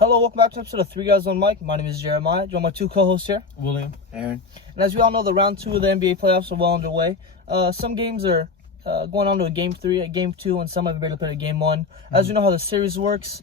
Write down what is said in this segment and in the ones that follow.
Hello, welcome back to episode of Three Guys on Mic. My name is Jeremiah. Join my two co-hosts here, William, Aaron. And as we all know, the round 2 of the NBA playoffs are well underway. Some games are going on to a game 3, a game 2, and some have barely played a game 1. As you know how the series works,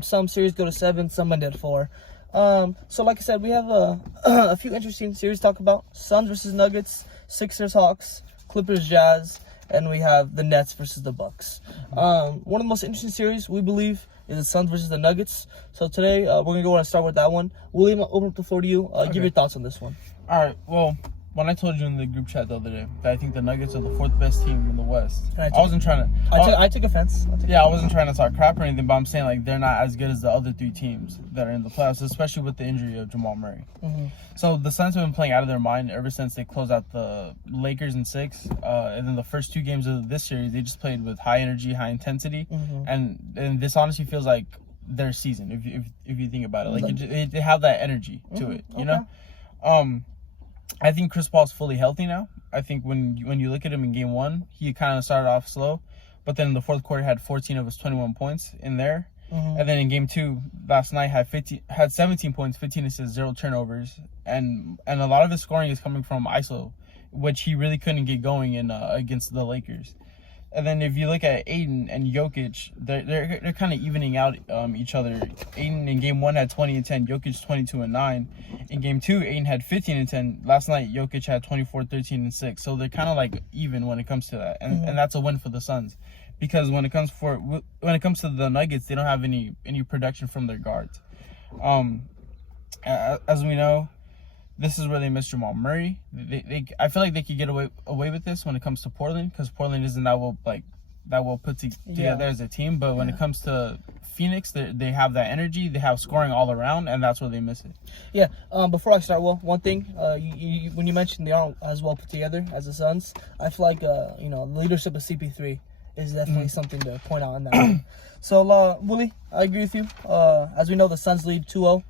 some series go to 7, some end at 4. So like I said, we have a few interesting series to talk about. Suns versus Nuggets, Sixers Hawks, Clippers Jazz, and we have the Nets versus the Bucks. One of the most interesting series, we believe, is the Suns versus the Nuggets. So today, we're going to go and start with that one. William, I'll open up the floor to you. Give your thoughts on this one. All right, well, when I told you in the group chat the other day that I think the Nuggets are the 4th best team in the West, I wasn't trying to... I took offense. I wasn't trying to talk crap or anything, but I'm saying, like, they're not as good as the other 3 teams that are in the playoffs, especially with the injury of Jamal Murray. So the Suns have been playing out of their mind ever since they closed out the Lakers in 6. And then the first 2 games of this series, they just played with high energy, high intensity. And this honestly feels like their season, if you think about it. Like, they have that energy to it, you know? I think Chris Paul's fully healthy now. I think when you look at him in game 1, he kind of started off slow, but then in the fourth quarter had 14 of his 21 points in there. And then in game 2 last night had 17 points, 15 assists, 0 turnovers, and a lot of his scoring is coming from ISO, which he really couldn't get going in against the Lakers. And then if you look at Aiden and Jokic, they're kind of evening out each other. Aiden in game 1 had 20 and 10, Jokic 22 and 9. In game 2, Aiden had 15 and 10. Last night, Jokic had 24, 13 and 6. So they're kind of like even when it comes to that, and that's a win for the Suns, because when it comes to the Nuggets, they don't have any production from their guards. As we know, this is where they miss Jamal Murray. I feel like they could get away with this when it comes to Portland, because Portland isn't that well put together as a team. But when it comes to Phoenix, they have that energy, they have scoring all around, and that's where they miss it. Yeah. Before I start, one thing, when you mentioned they aren't as well put together as the Suns, I feel like the leadership of CP3 is definitely something to point out in that one. So, Willie, I agree with you. As we know, the Suns lead 2-0.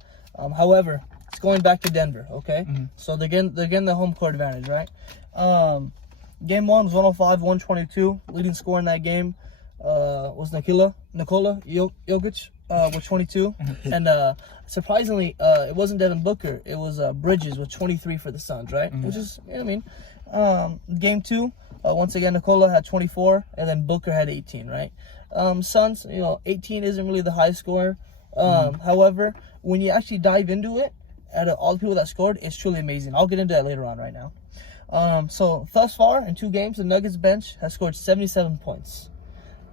However, it's going back to Denver, okay? So they're getting the home court advantage, right? Game 1 was 105-122. Leading scorer in that game was Nikola Jokic with 22. And surprisingly, it wasn't Devin Booker. It was Bridges with 23 for the Suns, right? Which is, game 2, once again, Nikola had 24, and then Booker had 18, right? Suns, 18 isn't really the high score. However, when you actually dive into it, out of all the people that scored, it's truly amazing. I'll get into that later on right now. So thus far, in 2 games, the Nuggets bench has scored 77 points,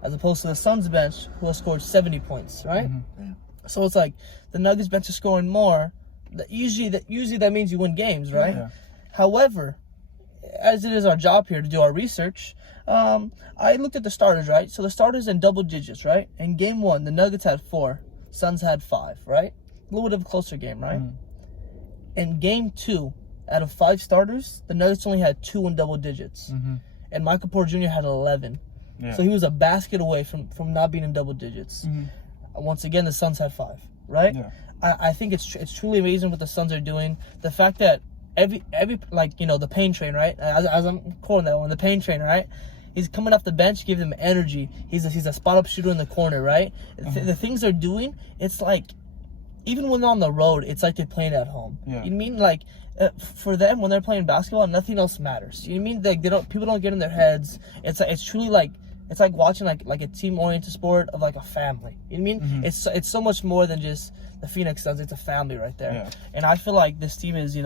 as opposed to the Suns bench, who has scored 70 points, right? So it's like the Nuggets bench is scoring more. Usually that means you win games, right? However, as it is our job here to do our research, I looked at the starters, right? So the starters in double digits, right? In game 1, the Nuggets had 4, Suns had 5, right? A little bit of a closer game, right? In game 2, out of 5 starters, the Nuggets only had 2 in double digits. And Michael Porter Jr. had 11. So he was a basket away from not being in double digits. Once again, the Suns had 5, right? I think it's truly amazing what the Suns are doing. The fact that every the pain train, right? As I'm calling that one, the pain train, right? He's coming off the bench, give them energy. He's a spot-up shooter in the corner, right? The things they're doing, it's like, even when they're on the road, it's like they're playing at home. You know what I mean? Like, for them, when they're playing basketball, nothing else matters. You know what I mean? Like, people don't get in their heads. It's truly like, it's like watching like a team-oriented sport of like a family. You know what I mean? It's so much more than just the Phoenix Suns. It's a family right there. And I feel like this team is,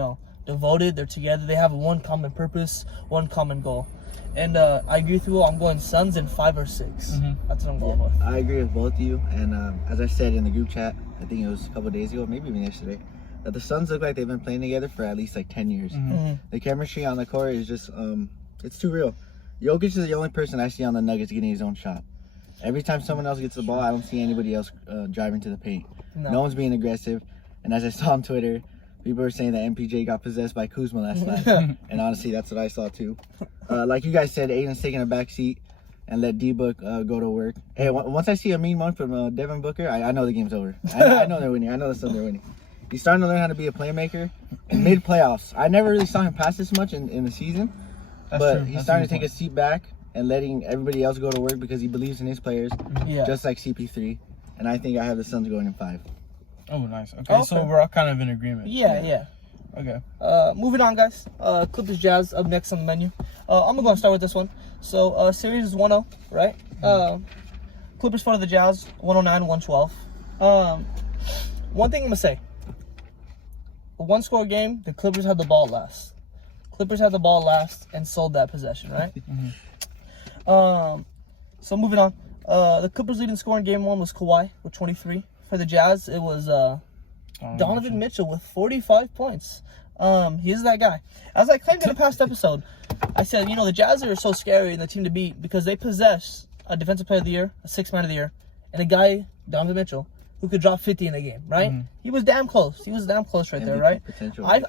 devoted. They're together. They have one common purpose, one common goal. And I agree with you. I'm going Suns in 5 or 6. That's what I'm going with. I agree with both of you. And as I said in the group chat, I think it was a couple of days ago, maybe even yesterday, that the Suns look like they've been playing together for at least like 10 years. The chemistry on the court is just, it's too real. Jokic is the only person I see on the Nuggets getting his own shot. Every time someone else gets the ball, I don't see anybody else driving to the paint. No one's being aggressive. And as I saw on Twitter, people were saying that MPJ got possessed by Kuzma last night. And honestly, that's what I saw too. Like you guys said, Aiden's taking a back seat and let D-Book go to work. Hey, once I see a mean one from Devin Booker, I know the game's over. I know they're winning. I know the Suns are winning. He's starting to learn how to be a playmaker in mid-playoffs. I never really saw him pass this much in the season. But he's starting to take a seat back and letting everybody else go to work because he believes in his players, just like CP3. And I think I have the Suns going in 5. Oh, nice. Okay, so we're all kind of in agreement. Yeah. Okay. Moving on, guys. Clippers Jazz up next on the menu. I'm gonna start with this one. So series is 1-0, right? Clippers for the Jazz 109-112. One thing I'm gonna say. A one-score game, the Clippers had the ball last. And sold that possession, right? So moving on. The Clippers leading scorer in game 1 was Kawhi with 23. For the Jazz, it was Donovan Mitchell with 45 points. He's that guy. As I claimed in a past episode, I said, the Jazz are so scary in the team to beat because they possess a defensive player of the year, a sixth man of the year, and a guy, Donovan Mitchell, who could drop 50 in a game, right? He was damn close. Right there, right?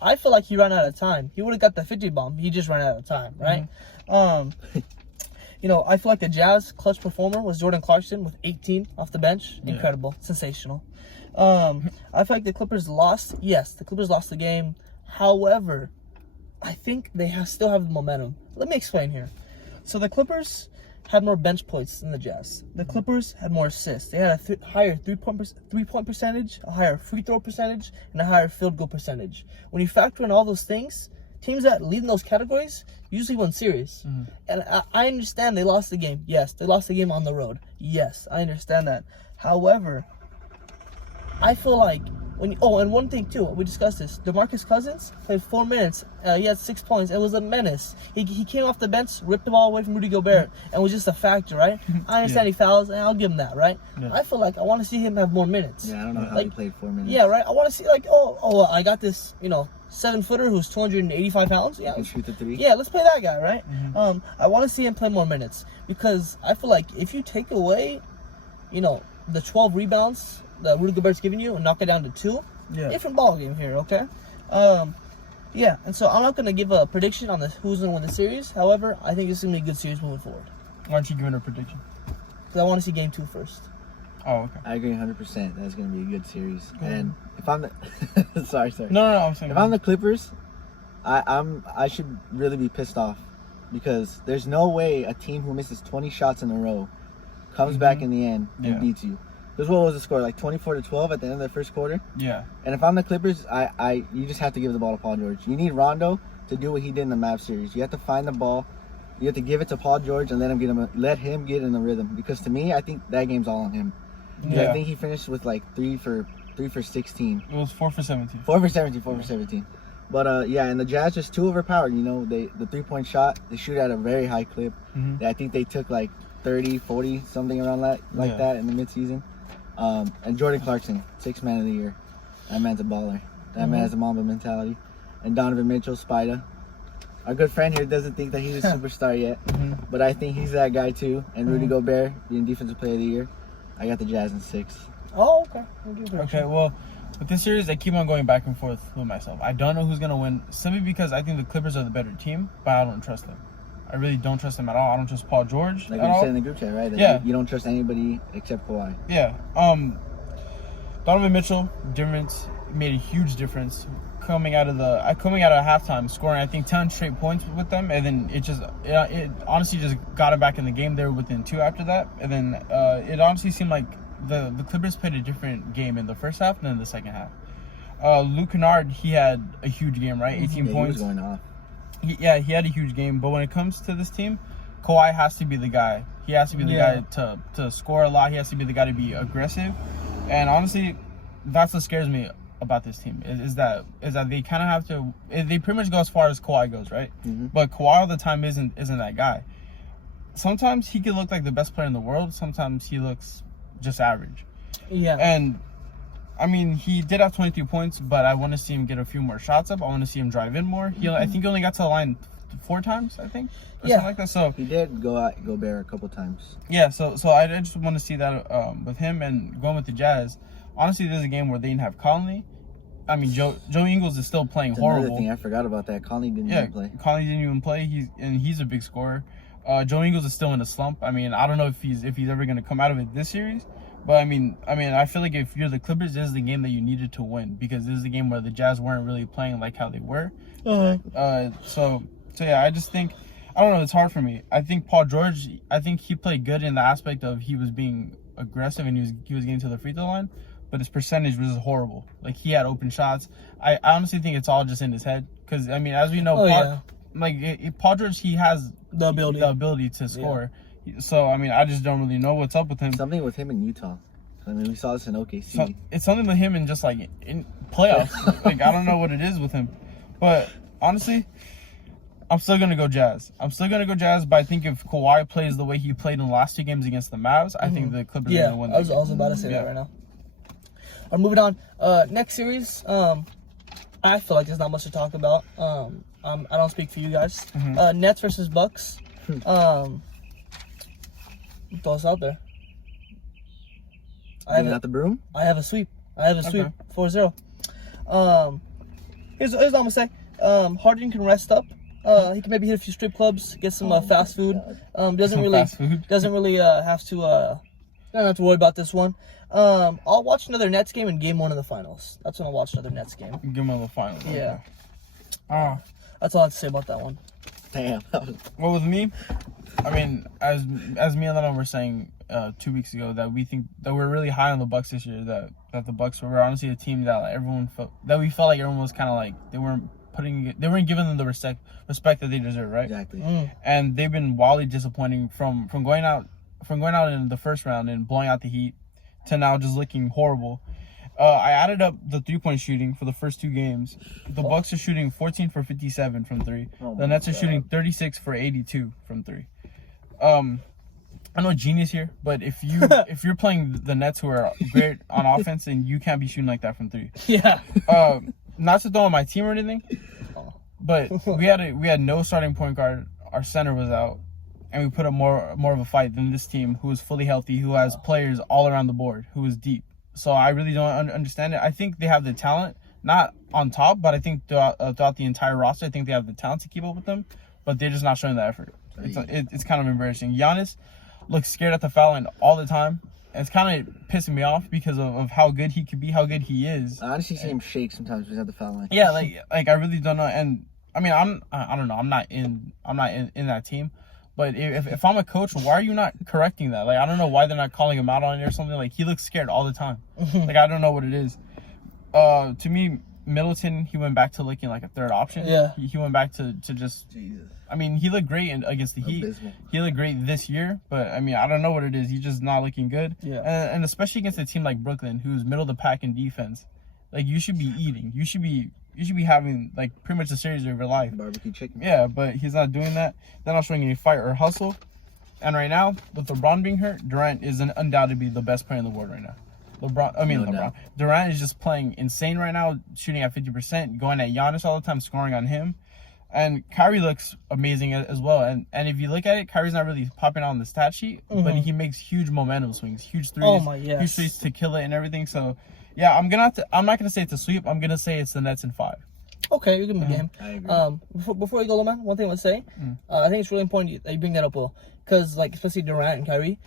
I feel like he ran out of time. He would have got the 50 bomb. He just ran out of time, right? I feel like the Jazz clutch performer was Jordan Clarkson with 18 off the bench. Incredible. Sensational. I feel like the Clippers lost. Yes, the Clippers lost the game. However, I think they still have the momentum. Let me explain here. So the Clippers had more bench points than the Jazz. The Clippers had more assists. They had a higher three-point percentage, a higher free throw percentage, and a higher field goal percentage. When you factor in all those things, teams that lead in those categories usually win series. And I understand they lost the game. Yes, they lost the game on the road. Yes, I understand that. However, I feel like and one thing too, we discussed this. DeMarcus Cousins played 4 minutes. He had 6 points. It was a menace. He came off the bench, ripped the ball away from Rudy Gobert, and was just a factor, right? I understand he fouls, and I'll give him that, right? I feel like I want to see him have more minutes. Yeah, I don't know how he played 4 minutes. Yeah, right. I want to see I got this, 7-footer who's 285 pounds. Yeah, can shoot the three. Yeah, let's play that guy, right? I want to see him play more minutes because I feel like if you take away, the 12 rebounds that Rudy Gobert's giving you and knock it down to 2, different ball game here, okay? And so I'm not going to give a prediction on who's going to win the series. However, I think it's going to be a good series moving forward. Why aren't you giving a prediction? Because I want to see game 2 first. Oh, okay. I agree 100%. That's going to be a good series. And if I'm the sorry. No, I'm saying if I'm the Clippers, I should really be pissed off because there's no way a team who misses 20 shots in a row comes back in the end and beats you. Because what was the score? Like 24-12 at the end of the first quarter? Yeah. And if I'm the Clippers, you just have to give the ball to Paul George. You need Rondo to do what he did in the Mavs series. You have to find the ball. You have to give it to Paul George and let him get in the rhythm. Because to me, I think that game's all on him. I think he finished with like 3 for 16. It was 4 for 17. 4 for 17. But and the Jazz just too overpowered. The 3-point shot, they shoot at a very high clip. I think they took like 30, 40, something around that in the midseason. And Jordan Clarkson, 6th man of the year. That man's a baller. That man has a Mamba mentality. And Donovan Mitchell, Spida. Our good friend here doesn't think that he's a superstar yet, but I think he's that guy too. And Rudy Gobert being Defensive Player of the Year. I got the Jazz in 6. Oh, okay. Okay, well, with this series, I keep on going back and forth with myself. I don't know who's going to win, simply because I think the Clippers are the better team, but I don't trust them. I really don't trust them at all. I don't trust Paul George like at you all. said in the group chat, right? That you don't trust anybody except Kawhi. Yeah. Donovan Mitchell, made a huge difference coming out of halftime, scoring I think 10 straight points with them, and then it honestly just got him back in the game. They were within 2 after that, and then it honestly seemed like the Clippers played a different game in the first half than in the second half. Luke Kennard, he had a huge game, right? 18 points. He was going off. He had a huge game, but when it comes to this team, Kawhi has to be the guy. He has to be the guy to score a lot. He has to be the guy to be aggressive. And honestly, that's what scares me about this team is that they kind of have to. They pretty much go as far as Kawhi goes, right? But Kawhi all the time isn't that guy. Sometimes he can look like the best player in the world. Sometimes he looks just average. Yeah. And I mean, he did have 23 points, but I want to see him get a few more shots up. I want to see him drive in more. I think he only got to the line 4 times, I think. Or something like that. So he did go bare a couple times. Yeah, so I just want to see that with him and going with the Jazz. Honestly, there's a game where they didn't have Conley. I mean, Joe Ingles is still playing horrible. Another thing I forgot about that. Conley didn't even play. Conley didn't even play. He's a big scorer. Joe Ingles is still in a slump. I mean, I don't know if he's ever going to come out of it this series. But I mean, I feel like if you're the Clippers, this is the game that you needed to win because this is the game where the Jazz weren't really playing like how they were. So yeah, I just think, I don't know, it's hard for me. I think Paul George, I think he played good in the aspect of he was being aggressive and he was getting to the free throw line. but his percentage was horrible. Like, he had open shots. I honestly think it's all just in his head. Because, I mean, as we know, Paul George, he has the ability to score. So, I mean, I just don't really know what's up with him. Something with him in Utah. I mean, we saw this in OKC. So, it's something with him in just, like, in playoffs. Like, I don't know what it is with him. But, honestly, I'm still going to go Jazz. But I think if Kawhi plays the way he played in the last 2 games against the Mavs, I think the Clippers are going to win. I was also about to say that right now. All right, moving on. Next series, I feel like there's not much to talk about. I don't speak for you guys. Nets versus Bucks. Throw us out there. Out the broom? I have a sweep. 4-0. Here's what I'm gonna say. Harden can rest up. He can maybe hit a few strip clubs, get some fast food. Doesn't really have to. Don't have to worry about this one. I'll watch another Nets game in Game 1 of the Finals. That's when I'll watch another Nets game. Game 1 of the Finals. Yeah. Okay. That's all I have to say about that one. Damn. Well, with me, I mean, as me and Lennon were saying 2 weeks ago, that we think that we're really high on the Bucks this year. That the Bucks were honestly a team that we felt like everyone was kind of like they weren't giving them the respect that they deserve, right? Exactly. And they've been wildly disappointing from going out in the first round and blowing out the Heat to now just looking horrible. I added up the 3-point shooting for the first 2 games. The Bucks are shooting 14 for 57 from 3. The Nets are shooting 36 for 82 from 3. I'm no genius here, but if you're playing the Nets, who are great on offense, and you can't be shooting like that from 3. Yeah. Not to throw on my team or anything, but we had no starting point guard. Our center was out, and we put up more of a fight than this team, who is fully healthy, who has players all around the board, who is deep. So I really don't understand it. I think they have the talent, not on top, but I think throughout the entire roster, I think they have the talent to keep up with them, but they're just not showing the effort. It's kind of embarrassing. Giannis looks scared at the foul line all the time. And it's kind of pissing me off because of how good he could be, how good he is. I honestly see him shake sometimes when he's at the foul line. Yeah, like I really don't know. And I mean, I don't know. I'm not in that team. But if I'm a coach, why are you not correcting that? Like, I don't know why they're not calling him out on it or something. Like, he looks scared all the time. Like, I don't know what it is. To me, Middleton, he went back to looking like a third option. Yeah. He went back to just... Jesus. I mean, he looked great against the Heat. Abysmal. He looked great this year. But, I mean, I don't know what it is. He's just not looking good. Yeah. And especially against a team like Brooklyn, who's middle of the pack in defense. Like, you should be eating. You should be having, like, pretty much the series of your life. Barbecue chicken. Yeah, but he's not doing that. They're not showing any fight or hustle. And right now, with LeBron being hurt, Durant is undoubtedly the best player in the world right now. Durant is just playing insane right now, shooting at 50%, going at Giannis all the time, scoring on him. And Kyrie looks amazing as well. And if you look at it, Kyrie's not really popping out on the stat sheet, but he makes huge momentum swings, huge threes, huge threes to kill it and everything. So, yeah, I'm not gonna say it's a sweep. I'm gonna say it's the Nets in 5. Okay, you give me a game. I agree. Before you go, man, one thing I want to say, I think it's really important that you bring that up, Will, because like especially Durant and Kyrie,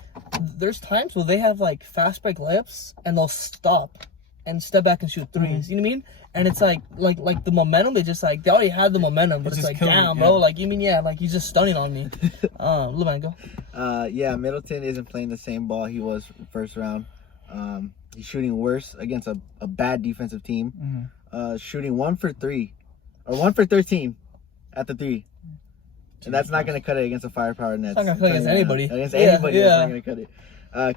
there's times where they have like fast break layups and they'll stop and step back and shoot threes. You know what I mean? And it's like the momentum. They already had the momentum, but it's like, damn, bro. Like like he's just stunning on me. Levan, go. Yeah, Middleton isn't playing the same ball he was first round. He's shooting worse against a bad defensive team. Shooting 1 for 3 or 1 for 13 at the 3. And that's not going to cut it against a firepower Nets. It's not going to cut against anybody. Against anybody, it's not going to cut it.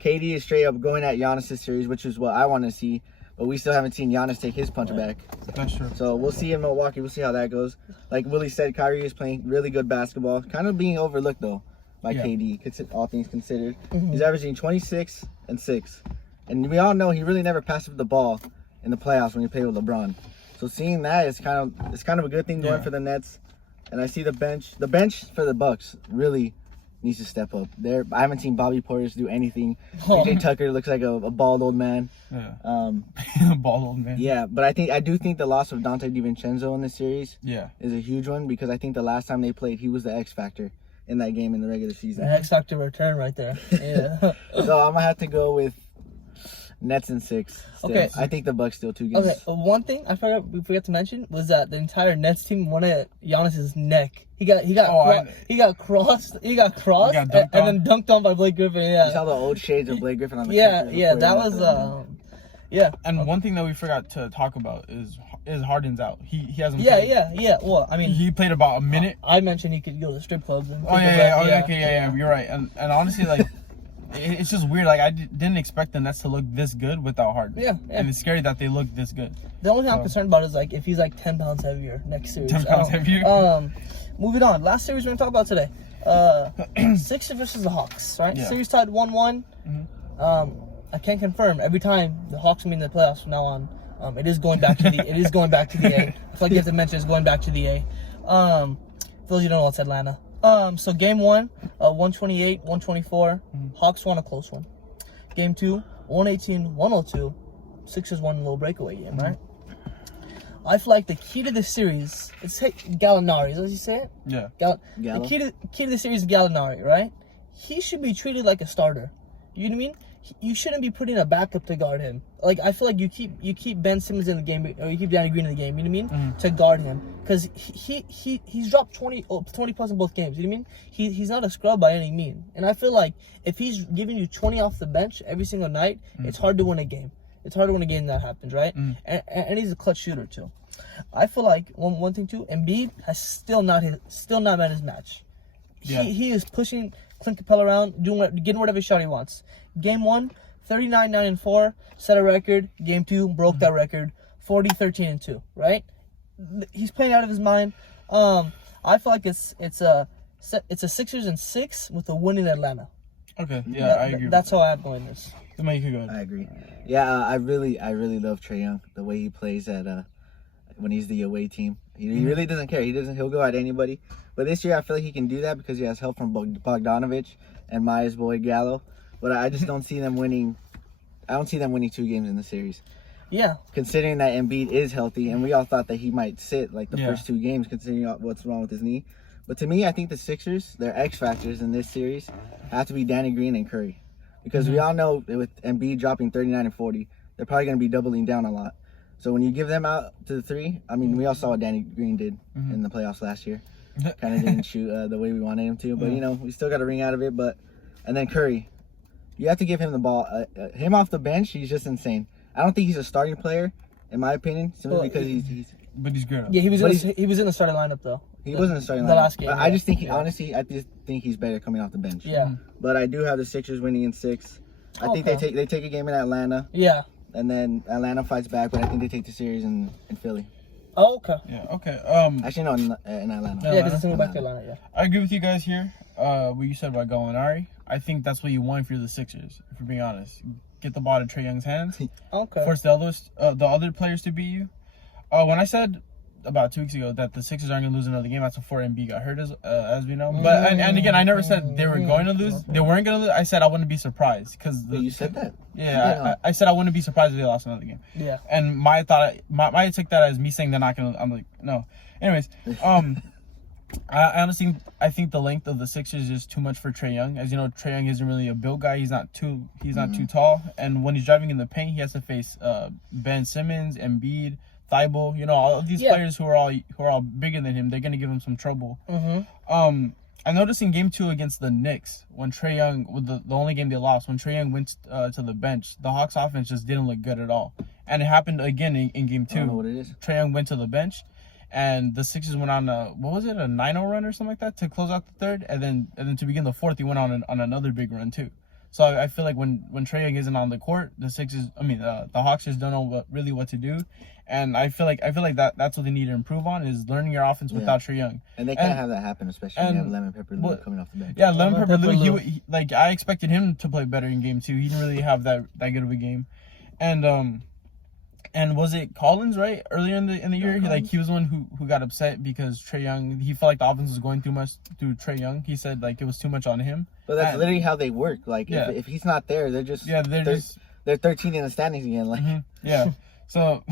KD is straight up going at Giannis' series, which is what I want to see. But we still haven't seen Giannis take his punch back. That's true. So we'll see in Milwaukee. We'll see how that goes. Like Willie said, Kyrie is playing really good basketball. Kind of being overlooked, though, by KD, all things considered. He's averaging 26 and 6. And we all know he really never passed up the ball in the playoffs when he played with LeBron. So seeing that is kind of a good thing going for the Nets. And I see the bench for the Bucks really needs to step up. I haven't seen Bobby Portis do anything. PJ Tucker looks like a bald old man. Yeah. Bald old man. Yeah, but I do think the loss of Dante DiVincenzo in this series is a huge one, because I think the last time they played, he was the X factor in that game in the regular season. The X factor return right there. Yeah. So I'm gonna have to go with Nets in 6. Still. Okay. I think the Bucks still 2 games. Okay. One thing we forgot to mention was that the entire Nets team won at Giannis's neck. He got crossed and then dunked on by Blake Griffin. Yeah. You saw the old shades of Blake Griffin on the Yeah. That was Yeah. And one thing that we forgot to talk about is Harden's out. He hasn't. Yeah. Well, I mean, he played about a minute. I mentioned he could go to strip clubs. And Yeah. You're right. And honestly, like, it's just weird. Like, I didn't expect the Nets to look this good without Harden. Yeah. And it's scary that they look this good. The only thing I'm concerned about is like if he's like 10 pounds heavier next series. 10 pounds heavier. Moving on. Last series we're gonna talk about today. Sixers versus the Hawks. Right. Yeah. Series tied 1-1. I can confirm every time the Hawks meet in the playoffs from now on. It is going back to the. It is going back to the A. I feel like you have to mention it's going back to the A. For those you don't know, it's Atlanta. So game 1, 128-124. Hawks won a close one. Game 2, 118-102. Sixers won a little breakaway game, right? I feel like the key to this series is Gallinari. Is that what you say it? Yeah. The key to the series is Gallinari, right? He should be treated like a starter. You know what I mean? You shouldn't be putting a backup to guard him. Like, I feel like you keep Ben Simmons in the game, or you keep Danny Green in the game, you know what I mean? To guard him. Because he's dropped 20 plus in both games, you know what I mean? He's not a scrub by any means. And I feel like if he's giving you 20 off the bench every single night, it's hard to win a game. It's hard to win a game that happens, right? And he's a clutch shooter, too. I feel like, one thing, too, Embiid has still not met his match. Yeah. He is pushing Clint Capella around, getting whatever shot he wants. Game 1, 39-9-4, set a record. Game 2, broke that record, 40-13-2. Right? He's playing out of his mind. I feel like it's a Sixers in 6 with a win in Atlanta. Okay. Yeah, I agree. That's how I have going this. You can go ahead. I agree. Yeah, I really love Trae Young, the way he plays at when he's the away team. He really doesn't care. He'll go at anybody. But this year I feel like he can do that because he has help from Bogdanovich and Maya's boy Gallo. But I just don't see them winning. I don't see them winning 2 games in the series. Yeah. Considering that Embiid is healthy, and we all thought that he might sit like the first 2 games, considering what's wrong with his knee. But to me, I think the Sixers, their X factors in this series, have to be Danny Green and Curry, because we all know that with Embiid dropping 39 and 40, they're probably going to be doubling down a lot. So when you give them out to the 3, I mean, we all saw what Danny Green did in the playoffs last year. Kind of didn't shoot the way we wanted him to, but we still got a ring out of it. And then Curry, you have to give him the ball. Him off the bench, he's just insane. I don't think he's a starting player, in my opinion, simply because he's. But he's good. Yeah, he was in the starting lineup though. He wasn't a starting lineup. The last game. But I just think I just think he's better coming off the bench. Yeah. But I do have the Sixers winning in 6. I think they take a game in Atlanta. Yeah. And then Atlanta fights back, but I think they take the series in Philly. Oh, okay. Yeah. Okay. Actually, no, in Atlanta. Yeah, because it's going back to Atlanta. Yeah. I agree with you guys here. What you said about Gallinari, I think that's what you want if you're the Sixers. If we're being honest, get the ball to Trae Young's hands. Okay. Force the other players to beat you. When I said about 2 weeks ago that the Sixers aren't going to lose another game, that's before Embiid got hurt, as we know. But and again, I never said they were going to lose. They weren't going to lose. I said I wouldn't be surprised because you said that. Yeah, I said I wouldn't be surprised if they lost another game. Yeah. And my took that as me saying they're not going to. I'm like, no. Anyways, I honestly think the length of the Sixers is too much for Trae Young. As you know, Trae Young isn't really a built guy. He's not too tall, and when he's driving in the paint, he has to face Ben Simmons, Embiid, Thibault, all of these players who are all bigger than him. They're gonna give him some trouble. I noticed in Game 2 against the Knicks, when Trae Young, with the only game they lost, when Trae Young went to the bench, the Hawks offense just didn't look good at all. And it happened again in Game 2. I don't know what it is. Trae Young went to the bench, and the Sixers went on a 9-0 run or something like that to close out the third, and then to begin the fourth, he went on another big run too. So I feel like when Trae Young isn't on the court, the Hawks just don't know what to do, and I feel like that's what they need to improve on, is learning your offense without Trae Young. And they can't have that happen, especially when you have Lemon Pepper Lou coming off the bench. Yeah, Lemon Pepper Lou. I expected him to play better in Game 2. He didn't really have that good of a game, and was it Collins, right? Earlier in the year, he was the one who got upset because Trae Young, he felt like the offense was going too much through Trae Young. He said it was too much on him. But that's literally how they work. If he's not there, they're just they're 13 in the standings again. Yeah. So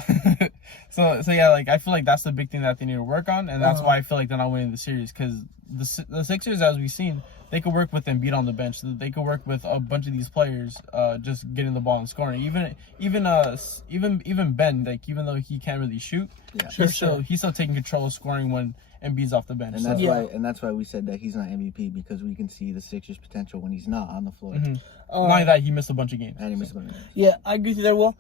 yeah, I feel like that's the big thing that they need to work on, and that's why I feel like they're not winning the series, because the Sixers, as we've seen, they could work with Embiid on the bench. They could work with a bunch of these players, just getting the ball and scoring. Even Ben, like even though he can't really shoot, he's still taking control of scoring when Embiid's off the bench. And that's why we said that he's not MVP, because we can see the Sixers' potential when he's not on the floor. Not only that, he missed a bunch of games. And he missed a bunch of games. Yeah, I agree with you there, Will.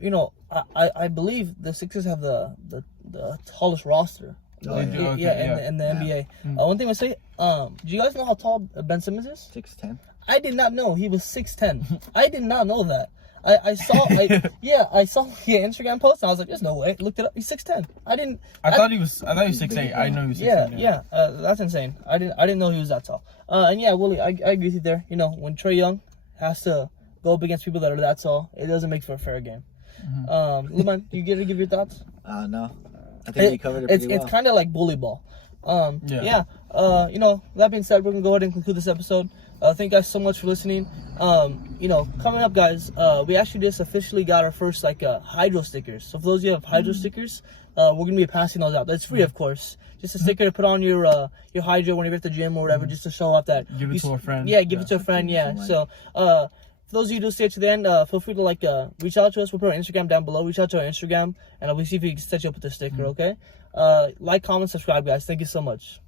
You know, I believe the Sixers have the tallest roster. In the NBA. One thing I say, do you guys know how tall Ben Simmons is? 6'10". I did not know he was 6'10". I did not know that. I saw Instagram post and I was like, there's no way. Looked it up. He's 6'10". I thought he was 6'8". I know he was 6'10". That's insane. I didn't know he was that tall. And yeah, Willie, I agree with you there. You know, when Trae Young has to go up against people that are that tall, it doesn't make for a fair game. Luman, you get to give your thoughts? No. I think we covered it pretty well. It's kind of like bully ball. You know, that being said, we're going to go ahead and conclude this episode. Thank you guys so much for listening. You know, coming up, guys, we actually just officially got our first, Hydro stickers. So for those of you who have Hydro stickers, we're going to be passing those out. That's free, of course. Just a sticker to put on your Hydro when you're at the gym or whatever, just to show off that. Give it to a friend. Yeah, give it to a friend, So, for those of you who do stay to the end, feel free to reach out to us. We'll put our Instagram down below. Reach out to our Instagram, and we'll see if we can set you up with a sticker, okay? Like, comment, subscribe, guys. Thank you so much.